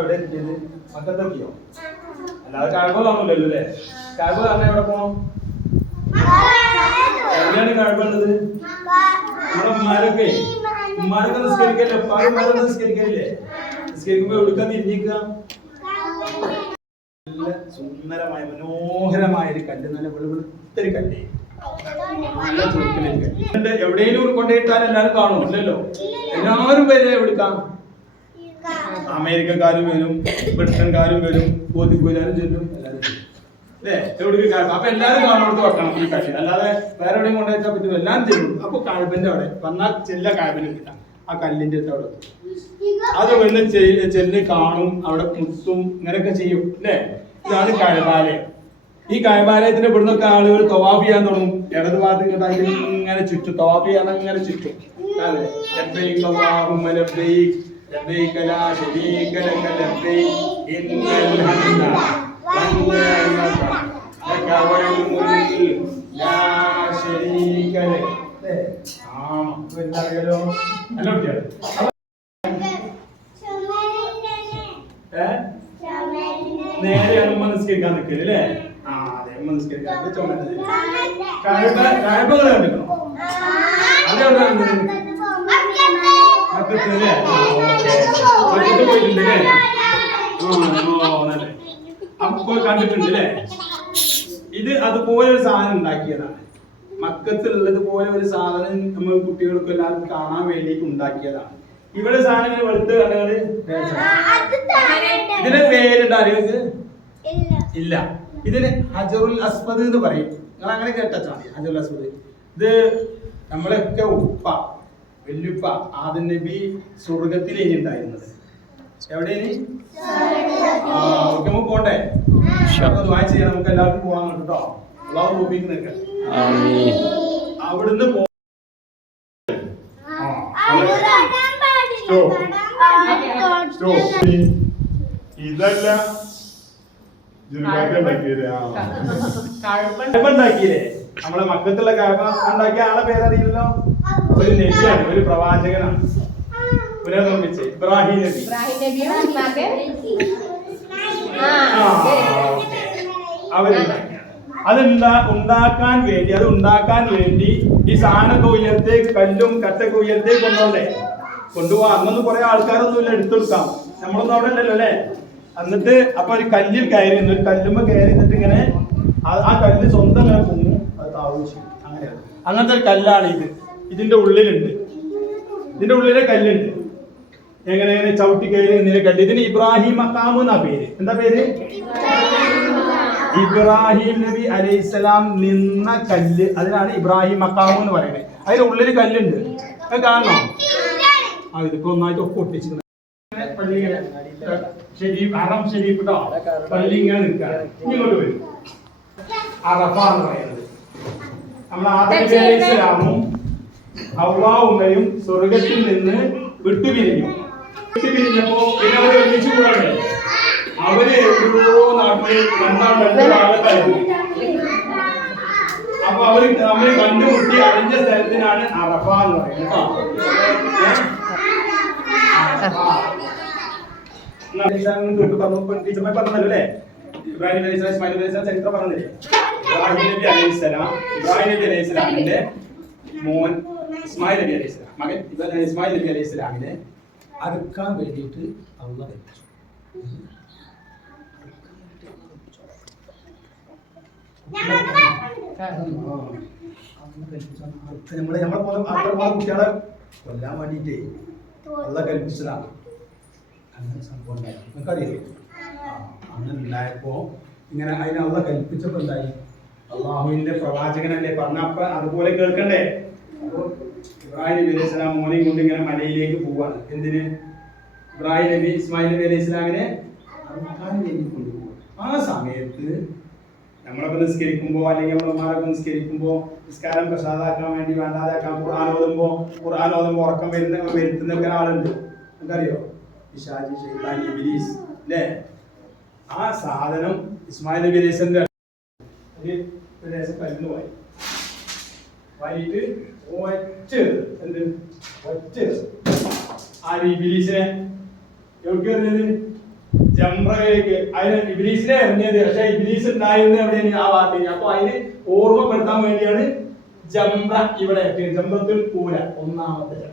എവിടെ എത്തിയത്? മക്കത്തെത്തിയോ? അല്ലാതെ കാഴ്ച കാണൂലല്ലോ അല്ലേ? കാഴ്ച കാണാൻ എവിടെ പോണം? എവിടെയാണ് കാഴ്ച ഉള്ളത്? നമ്മുടെ ഉമ്മാരൊക്കെ നിസ്കരിക്കല്ലേ? ഉമ്മാരൊക്കെ നിസ്കരിക്കല്ലേ? നിസ്കരിക്കുമ്പോ എവിടുക്കാൻ തിരിഞ്ഞിക്കുക? നല്ല സുന്ദരമായ മനോഹരമായ ഒരു കല്ല്, നല്ല വെളുത്തൊരു കല്ല്, നല്ല ചുരുക്കിലേക്ക് എവിടെയെങ്കിലും കൊണ്ടുപോയിട്ടാൽ എല്ലാവരും കാണും ഇല്ലല്ലോ. എല്ലാവരും വരെ എവിടുക്കാം? അമേരിക്കക്കാരും വരും, ബ്രിട്ടൻകാരും വരും, പോതിപ്പോയാലും ചെല്ലും, എല്ലാവരും അല്ലേ? എവിടേക്ക് കാണും. അപ്പൊ എല്ലാവരും കാണുന്നത് വെക്കണം ഈ കല്ല്, അല്ലാതെ വേറെ എവിടെയും കൊണ്ടുവച്ചാൽ പറ്റും. എല്ലാം ചെല്ലും. അപ്പൊ കാഴ്ബന്റെ അവിടെ വന്നാൽ ചെല്ല കാഴ്ബന് കിട്ടാം. ആ കല്ലിന്റെ അവിടെ അത് വന്ന് ചെല്ല് കാണും, അവിടെ മുത്തും ഇങ്ങനെയൊക്കെ ചെയ്യും അല്ലേ? ഇതാണ് കഴബാലയം. ഈ കഴബാലയത്തിന്റെ ഇവിടുന്നൊക്കെ ആളുകൾ തവാഫ് ചെയ്യാൻ തുടങ്ങും. ഇടത് ഭാഗത്ത് ഇങ്ങനെ ചുറ്റും തവാഫ് ചെയ്യാൻ ഇങ്ങനെ ചുറ്റും. നേരെ അമ്മ നിസ്കരിക്കാൻ നിൽക്കല് അല്ലേ? ആ അതെ, അമ്മ നിസ്കരിക്കാൻ ചുമന്നത് കാഴ്ചകൾ കണ്ടിട്ടോ? അതെവിടെ മക്കത്തല്ലേ? പോയിട്ടുണ്ട് അല്ലേ? അപ്പൊ കണ്ടിട്ടുണ്ട് അല്ലേ? ഇത് അതുപോലെ ഒരു സാധനം ഉണ്ടാക്കിയതാണ്. മക്കത്തുള്ളത് പോലെ ഒരു സാധനം നമ്മൾ കുട്ടികൾക്ക് എല്ലാവർക്കും കാണാൻ വേണ്ടിയിട്ട് ഉണ്ടാക്കിയതാണ്. ഇവിടെ സാധനങ്ങൾ വെളുത്ത് കണ്ടത്. ഇതിന്റെ പേരുണ്ട് അറിയത്? ഇല്ല. ഇതിന് ഹജറുൽ അസ്വദ് എന്ന് പറയും. നിങ്ങൾ അങ്ങനെ കേട്ടാ മതി. ഹജറുൽ അസ്വദ് ഇത് നമ്മളൊക്കെ ഉപ്പ, വല്യുപ്പ ആദം നബി സ്വർഗത്തിൽ ഇനി ഉണ്ടായിരുന്നത്. എവിടെയാണ്? നമുക്ക് പോണ്ടേ? വായിച്ച് ചെയ്യാൻ നമുക്ക് എല്ലാവർക്കും പോകാൻ കേട്ടോ. അള്ളാഹു തോപ്പിക്കുന്നൊക്കെ അവിടുന്ന് ഇതല്ല ഉണ്ടാക്കിയില്ലേ? നമ്മളെ മക്കത്തുള്ള കാബ ഉണ്ടാക്കിയ ആളെ പേരറിയില്ലല്ലോ. ഒരു നബിയാണ്, ഒരു പ്രവാചകനാണ് പുനർനിർമ്മിച്ച്. ഇബ്രാഹിം നബി. അവരുണ്ടാക്കിയാണ്. അത് ഉണ്ടാക്കാൻ വേണ്ടി ഈ സാധനമൊക്കെ ഉയരത്തേക്ക്, കല്ലും കട്ടൊക്കെ ഉയരത്തേക്ക് കൊണ്ടുപോകാം. അന്നൊന്നും കുറെ ആൾക്കാരൊന്നും ഇല്ല എടുത്തെടുക്കാം. നമ്മളൊന്നും അവിടെ ഉണ്ടല്ലോ അല്ലെ? എന്നിട്ട് അപ്പൊ ഒരു കല്ലിൽ കയറി, ഒരു കല്ലുമ്പോ കയറി നിന്നിട്ട് ഇങ്ങനെ ആ കല്ല് സ്വന്തം ഇങ്ങനെ പൊങ്ങും, അത് താഴ്ച. അങ്ങനെയാണ്. അങ്ങനത്തെ ഒരു കല്ലാണ് ഇത്. ഇതിന്റെ ഉള്ളിലുണ്ട്, ഇതിന്റെ ഉള്ളിലെ കല്ലുണ്ട്. എങ്ങനെ ചവിട്ടി കയറി നിന്നിലെ കല്ല്. ഇതിന് ഇബ്രാഹിം മഖാം എന്നാ പേര്. എന്താ പേര്? ഇബ്രാഹിം നബി അലൈഹിസ്സലാം നിന്ന കല്ല്. അതിനാണ് ഇബ്രാഹിം മഖാം എന്ന് പറയുന്നത്. അതിന്റെ ഉള്ളിൽ കല്ലുണ്ട്. അത് കാണണോ? ആ ഇതിപ്പോ ഒന്നായിട്ട് ഒക്കെ ഒട്ടിച്ചിട്ടുണ്ട്. ഹറം ഷരീഫ് കേട്ടോ. പള്ളി ഇങ്ങനെ നിൽക്കാണ്. ഇങ്ങോട്ട് വരും. അറഫ എന്ന് പറയുന്നത് നമ്മൾ ആദം നബി അലൈഹിസ്സലാമും ഹവ്വാ ഉമ്മയും സ്വർഗത്തിൽ നിന്ന് വിട്ടുപിരിഞ്ഞു. വിട്ടുപിരിഞ്ഞപ്പോ പിന്നെ അവർ ഒരുമിച്ച് കൂടണ്ടേ? അവര് എവിടെയോ നാട്ടിൽ രണ്ടാം ഭാഗത്തായിരുന്നു. അപ്പൊ അവര് നമ്മള് കണ്ടുമുട്ടി അറിഞ്ഞ സ്ഥലത്തിനാണ് അറഫ എന്ന് പറയുന്നത്. പറഞ്ഞല്ലോ അല്ലേ? ഇബ്രാഹിം നബി അലൈഹിസ്സലാം, ഇസ്മായിൽ നബി അലൈഹിസ്സലാം ചരിത്രം പറഞ്ഞില്ലേ? ഇബ്രാഹിം നബി അലൈഹിസ്സലാമിന്റെ മോൻ ഇസ്മായിൽ നബി അലൈഹിസ്സലാം, മകൻ ഇസ്മായിൽ നബി അലൈഹിസ്സലാമിനെ അറുക്കാൻ വേണ്ടിയിട്ട് അള്ളാഹ് വെച്ചു. നമ്മളെ കുട്ടികളെ കൊല്ലാൻ വേണ്ടിട്ടേ അള്ളാഹ് കൽപ്പിച്ചതാണ്. അങ്ങനെ സംഭവം ഉണ്ടായി. നിങ്ങൾക്കറിയില്ലേ? അങ്ങനെ ഉണ്ടായപ്പോ ഇങ്ങനെ അതിനെ അള്ളാഹ് കൽപ്പിച്ചപ്പോ എന്തായി? അള്ളാഹുവിന്റെ പ്രവാചകനല്ലേ പറഞ്ഞപ്പോ അതുപോലെ കേൾക്കണ്ടേ? അപ്പൊ ഇബ്രാഹിം നബി അലൈഹി സ്വലാം മോനെയും കൊണ്ട് ഇങ്ങനെ മലയിലേക്ക് പോവാണ്. എന്തിന്? ഇബ്രാഹിം നബി ഇസ്മായിൽ നബി അലൈഹി സ്വലാമിനെ കൊണ്ടുപോകും. ആ സമയത്ത് നമ്മളൊക്കെ നിസ്കരിക്കുമ്പോ, അല്ലെങ്കിൽ നമ്മളമാരൊക്കെ നിസ്കരിക്കുമ്പോ നിസ്കാരം പ്രസാദാക്കാൻ വേണ്ടി വേണ്ടാതാക്കാൻ ഖുർആൻ ഓതുമ്പോ ഉറക്കം വരുത്തുന്ന ഒരാളുണ്ട്. നമുക്കറിയോ? പിശാചി, ശൈത്താൻ, ഇബ്ലീസ് അല്ലേ? ആ സാധനം ഇസ്മായിൽ നബി അലൈഹി സ്വലാമിന്റെ കല്ലിന് വായിട്ട് ഒറ്റ ആ ഇബ്ലീസിനെ എവിടെ ജംറയിലേക്ക് അതിന് ഇബ്ലീസിനെ എറിഞ്ഞത്. പക്ഷെ ഇബ്ലീസ് ഉണ്ടായിരുന്നത് എവിടെയാണ്? ആ ഭാഗത്തേക്ക്. അപ്പൊ അതിന് ഓർമ്മപ്പെടുത്താൻ വേണ്ടിയാണ് ജംറ ഇവിടെ ജംറത്തുൽ ഊല, ഒന്നാമത്തെ ജംറ.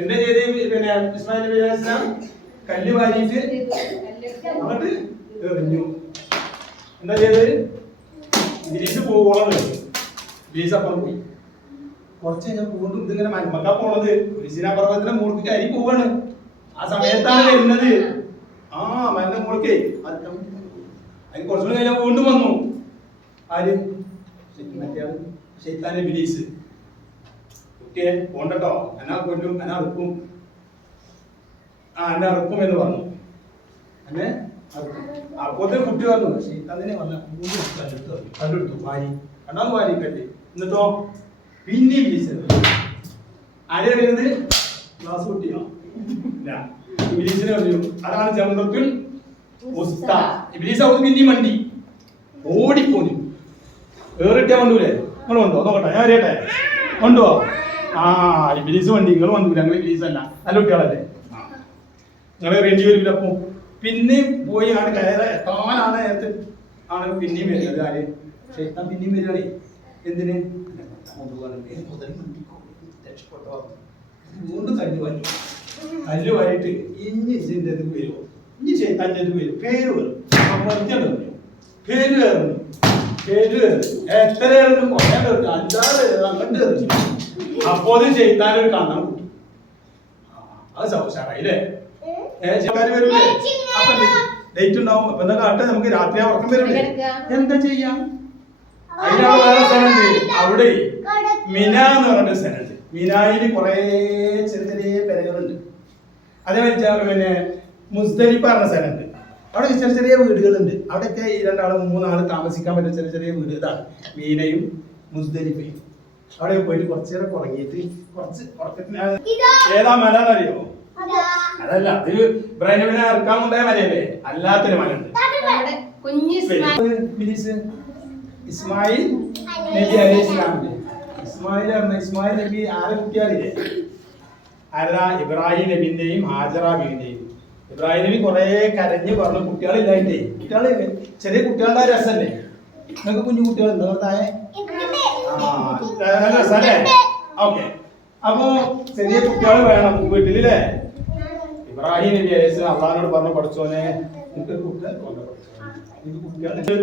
എന്താ ചെയ്ത് പിന്നെ ഇസ്മായിൽ നബി അലൈഹി സ്വലാം? കല്ല് വാരിയിട്ട് അങ്ങോട്ട് എറിഞ്ഞു. എന്താ ചെയ്തത്? ഇബ്ലീസ് പോകോളം എറിഞ്ഞു. ഇബ്ലീസ് അപ്പുറം പോയി. കുറച്ച് കഴിഞ്ഞാൽ വീണ്ടും ഇതിങ്ങനെ മന്മക്ക പോണത് ഇബ്ലീസിനെ പർവ്വതത്തിന്റെ മുകളിൽ കയറി പോവാണ്. ആ സമയത്താണ് വരുന്നത്. ആ മന്ന മുകളിൽ അതിന് കുറച്ചുകൂടി കഴിഞ്ഞാൽ വീണ്ടും വന്നു. ആര്? ശൈത്താൻ ഇബ്ലീസ്. കുട്ടിയെ പോണ്ടട്ടോ, എന്നാ കൊല്ലും, എന്നാ അറുക്കും, എന്നെ അറുക്കും എന്ന് പറഞ്ഞു. എന്നെ അപ്പോഴത്തെ കുട്ടി പറഞ്ഞു ശൈത്താനെ വന്ന കണ്ടെടുത്തു വാരി, രണ്ടാമത് വാരി കണ്ടി. എന്നിട്ടോ പിന്നെ ഇബ്ലീസ്. ആരെയാ വരുന്നത്? ക്ലാസ് കുട്ടിയോ? ഇബ്ലീസിനെ പറഞ്ഞു. അതാണ് ജംറത്തുൽ ഉസ്ത. ഇബ്ലീസ് അവിടെ പിന്നെയും വണ്ടി ഓടിപ്പോന്നു. ഏറിട്ടാ കൊണ്ടൂലേ? നിങ്ങൾ കൊണ്ടോ? നോക്കട്ടെ, ഞാൻ അറിയട്ടെ. കൊണ്ടുപോ. ആ ഇബ്ലീസ് വണ്ടി. നിങ്ങൾ കൊണ്ടൂല, ഞങ്ങൾ ഇബ്ലീസ് അല്ല, നല്ല കുട്ടികളല്ലേ. നിങ്ങൾ റേണ്ടി വരില്ല. അപ്പൊ പിന്നെ പോയി ആണ് കയറി എത്താനാണ് നേരത്തെ ആണ് പിന്നെയും വരുന്നത്. ആര്? ശൈത്താൻ പിന്നെയും വരികയാണേ. എന്തിന്? വീണ്ടും കല്ല് വാരി. കല്ല് വാരിയിട്ട് ഇനി ഇതിൻ്റെ ഇത് വരുമോ? ഇനി ശൈത്താൻ്റെ ഇത് വരും. പേര് വരും. പേര് കയറുന്നു. പേര് എത്ര കയറുന്നു? കുറേ കയറുന്നു. 5-6 അങ്ങോട്ട് കയറി. അപ്പോ അത് ശൈത്താനൊരു കണ്ണം കൂട്ടി. അത് സൗഷാറായില്ലേ? വരൂലേ? അപ്പൊ ഡേറ്റ് ഉണ്ടാവും. അപ്പൊ എന്താ കാട്ടെ? നമുക്ക് രാത്രി ഉറക്കം വരില്ലേ? എന്താ ചെയ്യാം? അതിനാണ് വേറെ സ്ഥലമുണ്ട്. അവിടെ മിന എന്ന് പറഞ്ഞ സ്ഥലമുണ്ട്. മിനായിൽ കുറെ ചെറിയ ചെറിയ പെരകളുണ്ട്. അതേമാതിരി പിന്നെ മുസ്ദലിഫ പറഞ്ഞ സ്ഥലമുണ്ട്. അവിടെ ചെറിയ ചെറിയ വീടുകളുണ്ട്. അവിടെയൊക്കെ ഈ 2-3 ആള് താമസിക്കാൻ പറ്റുന്ന ചെറിയ ചെറിയ വീട്. ഇതാണ് മീനയും മുസ്ദലിഫയും. അവിടെ പോയിട്ട് കുറച്ചു നേരം ഉറങ്ങിയിട്ട് കുറച്ച് ഉറക്കത്തിന്. ഏതാ മല എന്നറിയോ? അതല്ല, അത് ഇബ്രാഹിമിനെ ഇറക്കാൻ കൊണ്ടുപോയ മലയല്ലേ? അല്ലാത്തൊരു മല ഉണ്ട്. ഇസ്മായിൽ നബി അലൈഹി സ്വലാമിന്റെ ഇസ്മായിൽ നബി ആരെ കുട്ടികളില്ലേ? ആരാ? ഇബ്രാഹിം നബിന്റെയും ഹാജറ ബീവിന്റെയും. ഇബ്രാഹിം നബി കുറെ കരഞ്ഞ് പറഞ്ഞു കുട്ടികളില്ലായിട്ടേ. കുട്ടികള് ചെറിയ കുട്ടികളുടെ രസല്ലേ? നിങ്ങൾക്ക് കുഞ്ഞു കുട്ടികളുണ്ടോ? താഴെ രസല്ലേ? ഓക്കെ. അപ്പൊ ചെറിയ കുട്ടികൾ വേണം വീട്ടിലല്ലേ? ഇബ്രാഹിം നബി അലൈഹി സ്വലാം അള്ളാഹിനോട് പറഞ്ഞു, പഠിച്ചോനെ എനിക്ക് കുട്ടികൾ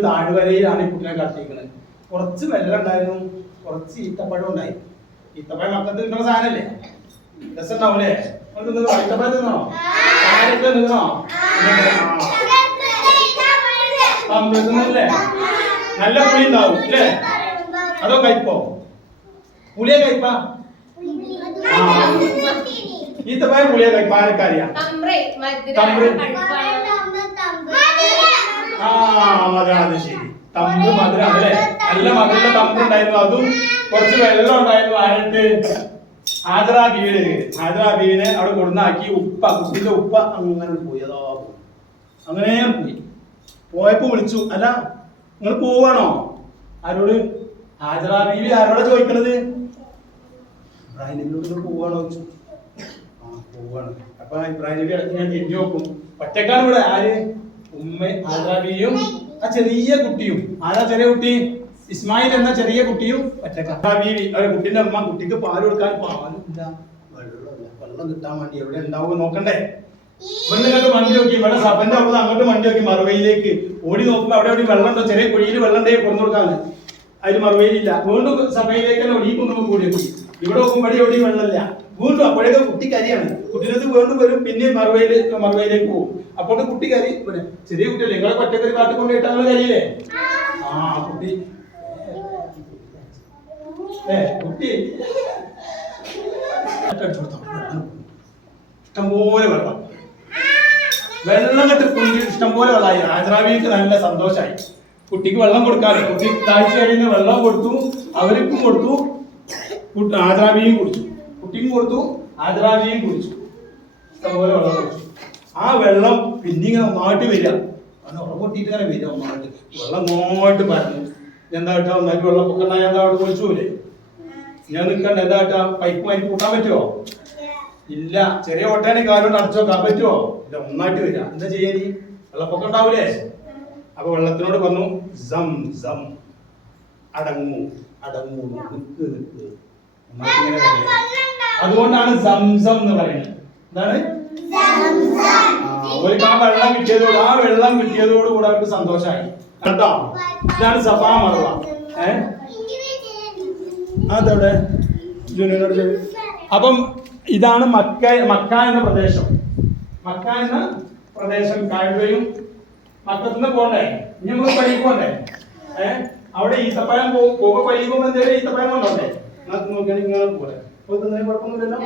താഴ്വരയിലാണ് ഈ കുട്ടിനെ കാട്ടിയിരിക്കുന്നത്. കുറച്ച് വെള്ളം ഉണ്ടായിരുന്നു, കുറച്ച് ഈത്തപ്പഴം ഉണ്ടായി. ഈത്തപ്പഴം മക്കത്ത് കിട്ടുന്ന സാധനല്ലേ? രസം ഉണ്ടാവൂലേ? ഈത്തപ്പഴം തിന്നോ? താരൊക്കെ തിന്നോ? തിന്നല്ലേ? നല്ല പുളി ഉണ്ടാവും അല്ലേ? അതോ കയ്പോ? പുളിയെ കയ്പാ? ഈത്തപ്പഴം പുളിയെ കയ്പ? ആരൊക്കെ അത് ശരി. തമ്പ് മധുരം അല്ലേ? നല്ല മധുരമുള്ള തമ്പ് ഉണ്ടായിരുന്നു. അതും കുറച്ച് വെള്ളം ഉണ്ടായിരുന്നു. ആയിട്ട് ഹാജറ ബീവിനെ അവിടെ കൊടുന്നാക്കി. കുട്ടിന്റെ ഉപ്പ അങ്ങനെ പോയി. അതോ അങ്ങനെ പോയി. പോയപ്പോ വിളിച്ചു, അല്ല നിങ്ങൾ പോവാണോ? ആരോട്? ഹാജറ ബീവി ആരോടാ ചോദിക്കണത്? ഇബ്രാഹിം നബിയോട് പോവാണോ ചോദിച്ചു. പോവാണ്. അപ്പൊ ഇബ്രാഹിം നബി ഇടയ്ക്ക് ഞാൻ തിരിഞ്ഞു നോക്കും. ഒറ്റക്കാണ് ഇവിടെ. ആര്? ഉമ്മ ഹാജറ ബീവിയും ആ ചെറിയ കുട്ടിയും. ആരാ ചെറിയ കുട്ടി? ഇസ്മായിൽ എന്ന ചെറിയ കുട്ടിയും ഒറ്റക്കാ. ബീവി കുട്ടിന്റെ അമ്മ. കുട്ടിക്ക് പാല് കൊടുക്കാൻ പാലില്ല, വെള്ളമില്ല. വെള്ളം കിട്ടാൻ വേണ്ടി എവിടെ ഉണ്ടാവും നോക്കണ്ടേ? ഇവിടുന്ന് വണ്ടി നോക്കി. ഇവിടെ സഭന്റെ അവിടെ അങ്ങോട്ട് വണ്ടി നോക്കി. മറുവയിലേക്ക് ഓടി നോക്കുമ്പോ അവിടെ എവിടെ വെള്ളം ഉണ്ടോ? ചെറിയ കുഴിയിൽ വെള്ളം ഉണ്ടെങ്കിൽ കൊണ്ടു കൊടുക്കാന്ന്. അതിന് മറുവയിലില്ല. വീണ്ടും സഭയിലേക്ക് തന്നെ ഒടി കൊണ്ടുപോകും. കൂടി നോക്കി. ഇവിടെ നോക്കുമ്പോൾ എവിടെയും വെള്ളമില്ല. വീണ്ടും അപ്പോഴേക്കും കുട്ടി കരിയാണ്. കുട്ടിനത് വീണ്ടും വരും. പിന്നെ മറുവയിലേക്ക് പോകും. അപ്പോൾ കുട്ടി കരി. പിന്നെ ചെറിയ കുട്ടിയല്ലേ? നിങ്ങളെ ഒറ്റക്കരി കാട്ടിക്കൊണ്ട് ഇട്ടാൽ കരിയില്ലേ? കുട്ടി കുട്ടി ഇഷ്ടംപോലെ വെള്ളം കെട്ടി കുഞ്ഞിന് ഇഷ്ടംപോലെ വെള്ളമായി. ഹാജറാബിക്ക് നല്ല സന്തോഷമായി. കുട്ടിക്ക് വെള്ളം കൊടുക്കാറ്. കുട്ടി താഴ്ച കഴിയുന്ന വെള്ളം കൊടുത്തു, അവർക്കും കൊടുത്തു, ഹാജറാബിയും കുടിച്ചു. കുട്ടിക്കും കൊടുത്തു, ഹാജറാബിയും കുടിച്ചു. ഇഷ്ടംപോലെ വെള്ളം കുടിച്ചു. ആ വെള്ളം പിന്നെ ഇങ്ങനെ ഒന്നായിട്ട് വരിക. അങ്ങനെ ഉറപ്പൊട്ടിയിട്ട് ഇങ്ങനെ വരിക. ഒന്നായിട്ട് വെള്ളം ഇങ്ങോട്ട് പരന്നു. എന്താ കേട്ടോ? ഒന്നായിട്ട് വെള്ളം പൊക്കണ്ടായ എന്താ അവിടെ പൊളിച്ചൂലേ? ഞാൻ നിൽക്കണ്ട. എന്താ കേട്ടാ? പൈപ്പ് മാറ്റി കൂട്ടാൻ പറ്റുമോ? ഇല്ല. ചെറിയ ഓട്ടയാണെങ്കിൽ കാലോണ്ട് അടച്ചു നോക്കാൻ പറ്റുമോ? ഇല്ല. ഒന്നായിട്ട് വരിക. എന്താ ചെയ്യാ? വെള്ളപ്പൊക്കം ഉണ്ടാവൂലേ? അപ്പൊ വെള്ളത്തിനോട് പറഞ്ഞു സം സം, അടങ്ങൂ അടങ്ങൂ, നിക്ക് നിക്ക്. അതുകൊണ്ടാണ് സംസം എന്ന് പറയുന്നത്. എന്താണ്? അവർക്ക് ആ വെള്ളം കിട്ടിയതോട്, ആ വെള്ളം കിട്ടിയതോട് കൂടെ അവർക്ക് സന്തോഷമായി കേട്ടോ. ഇതാണ് സഫാ മർവ. അതവിടെ അപ്പം ഇതാണ് മക്ക എന്ന പ്രദേശം. മക്ക എന്ന പ്രദേശം കാഴ്വയും മക്കത്തുനിന്ന് പോണ്ടേ, ഇനി നമ്മൾ പള്ളിക്ക് പോണ്ടേ? അവിടെ ഈത്തപ്പഴം പോകുമ്പോ പള്ളിക്ക് പോകുമ്പോ എന്തെങ്കിലും ഈത്തപ്പഴം കൊണ്ടോണ്ടേ? നോക്കിയാൽ ഇങ്ങനെ പോലെ കുഴപ്പമൊന്നുമില്ലല്ലോ.